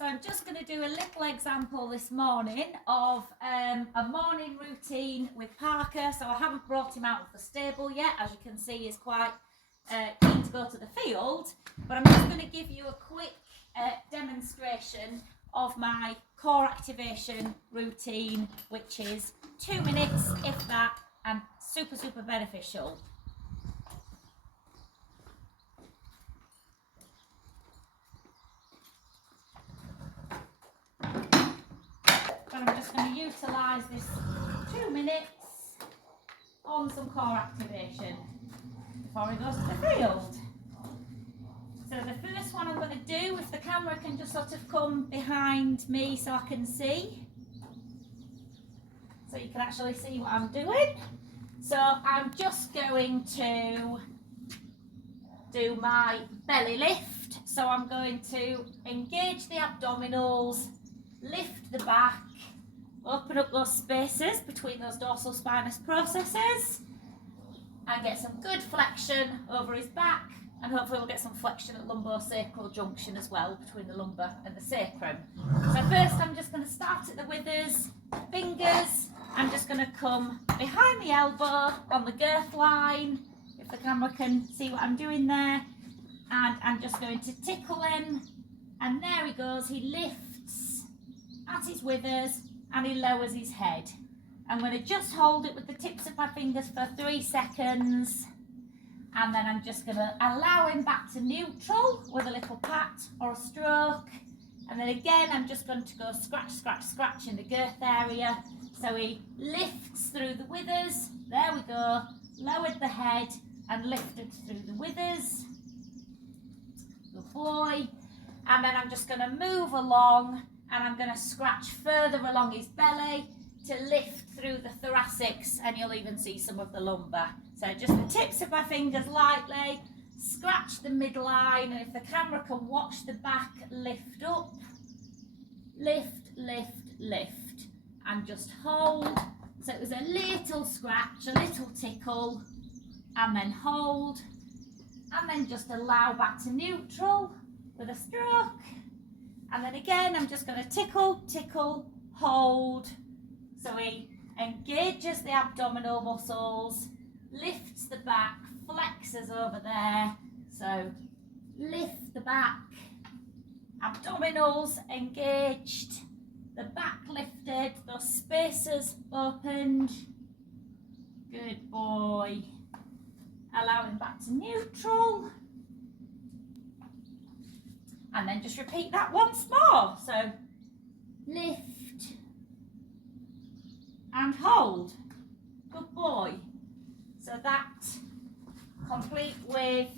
So I'm just going to do a little example this morning of a morning routine with Parker. So I haven't brought him out of the stable yet. As you can see, he's quite keen to go to the field. But I'm just going to give you a quick demonstration of my core activation routine, which is 2 minutes, if that, and super beneficial. But I'm just going to utilise this 2 minutes on some core activation before he goes to the field. So the first one I'm going to do, if the camera can just sort of come behind me so I can see, so you can actually see what I'm doing. So I'm just going to do my belly lift. So I'm going to engage the abdominals, lift the back, open up those spaces between those dorsal spinous processes, and get some good flexion over his back, and hopefully we'll get some flexion at lumbosacral junction as well, between the lumbar and the sacrum. So first I'm just going to start at the withers, fingers. I'm just going to come behind the elbow on the girth line, if the camera can see what I'm doing there, and I'm just going to tickle him, and there he goes. He lifts at his withers and he lowers his head. I'm going to just hold it with the tips of my fingers for 3 seconds, and then I'm just going to allow him back to neutral with a little pat or a stroke, and then again I'm just going to go scratch in the girth area. So he lifts through the withers, there we go, lowered the head and lifted through the withers, good boy. And then I'm just going to move along, and I'm going to scratch further along his belly to lift through the thoracics, and you'll even see some of the lumbar. So just the tips of my fingers lightly, scratch the midline, and if the camera can watch the back lift up, lift, and just hold. So it was a little scratch, a little tickle, and then hold, and then just allow back to neutral with a stroke. And then again, I'm just going to tickle, hold. So he engages the abdominal muscles, lifts the back, flexes over there. So lift the back, abdominals engaged, the back lifted, those spaces opened. Good boy. Allow him back to neutral. And then just repeat that once more. So lift and hold. Good boy. So that complete with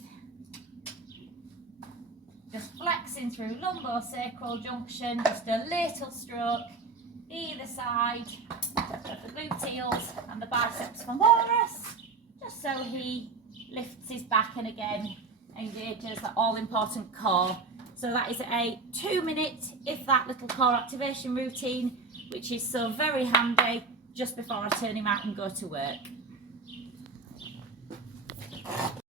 just flexing through lumbosacral junction, just a little stroke either side of the gluteals and the biceps femoris, just so he lifts his back and again engages the all-important core. So that is a 2 minute, if that, little core activation routine, which is so very handy just before I turn him out and go to work.